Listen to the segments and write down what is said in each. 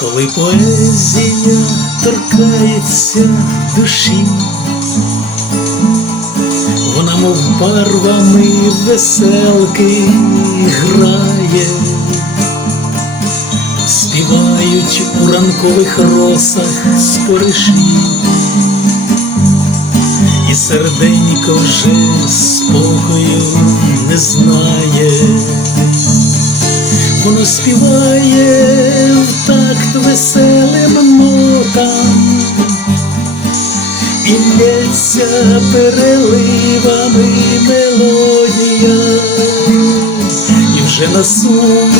Коли поезія торкається душі, вона мов барвами веселки грає, співають у ранкових росах спориші, і серденько вже спокою не знає. Воно співає лється переливами мелодія, і вже на сум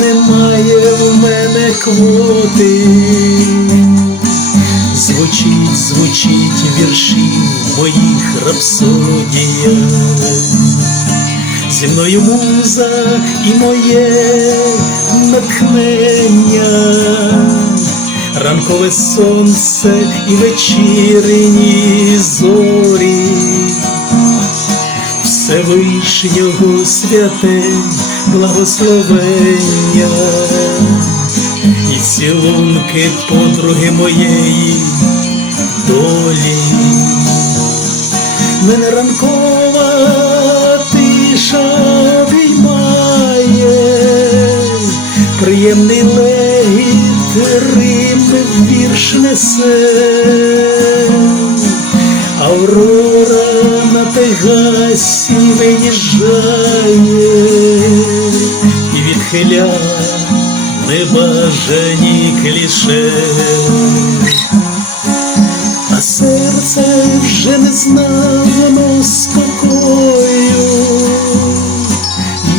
немає в мене квоти. Звучить, звучить вірші моїх рапсодіях. Зі мною муза і моє натхнення, ранкове сонце і вечірні зорі, Всевишнього святе благословення. І цілунки подруги моєї долі. Мене ранкова тиша обіймає, приємний легіт рибни в вірш несе, Аврора на Пегасі виїжджає. І відхиля небажані кліше. А серце вже не знало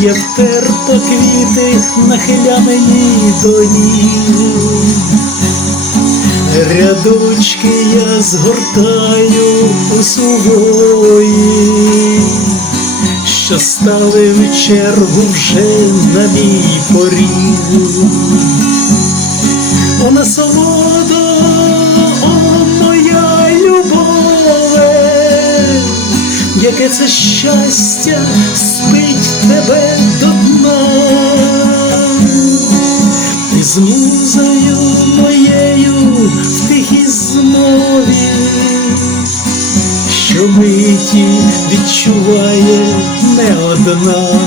я втерпа квіти нахиля мені до ніг. Рядочки я згортаю у сувої, що стали в чергу вже на мій поріг. О, насолодо, яке це щастя спить тебе до дна, ти з музою моєю в тихій змові, що миті відчуває не одна.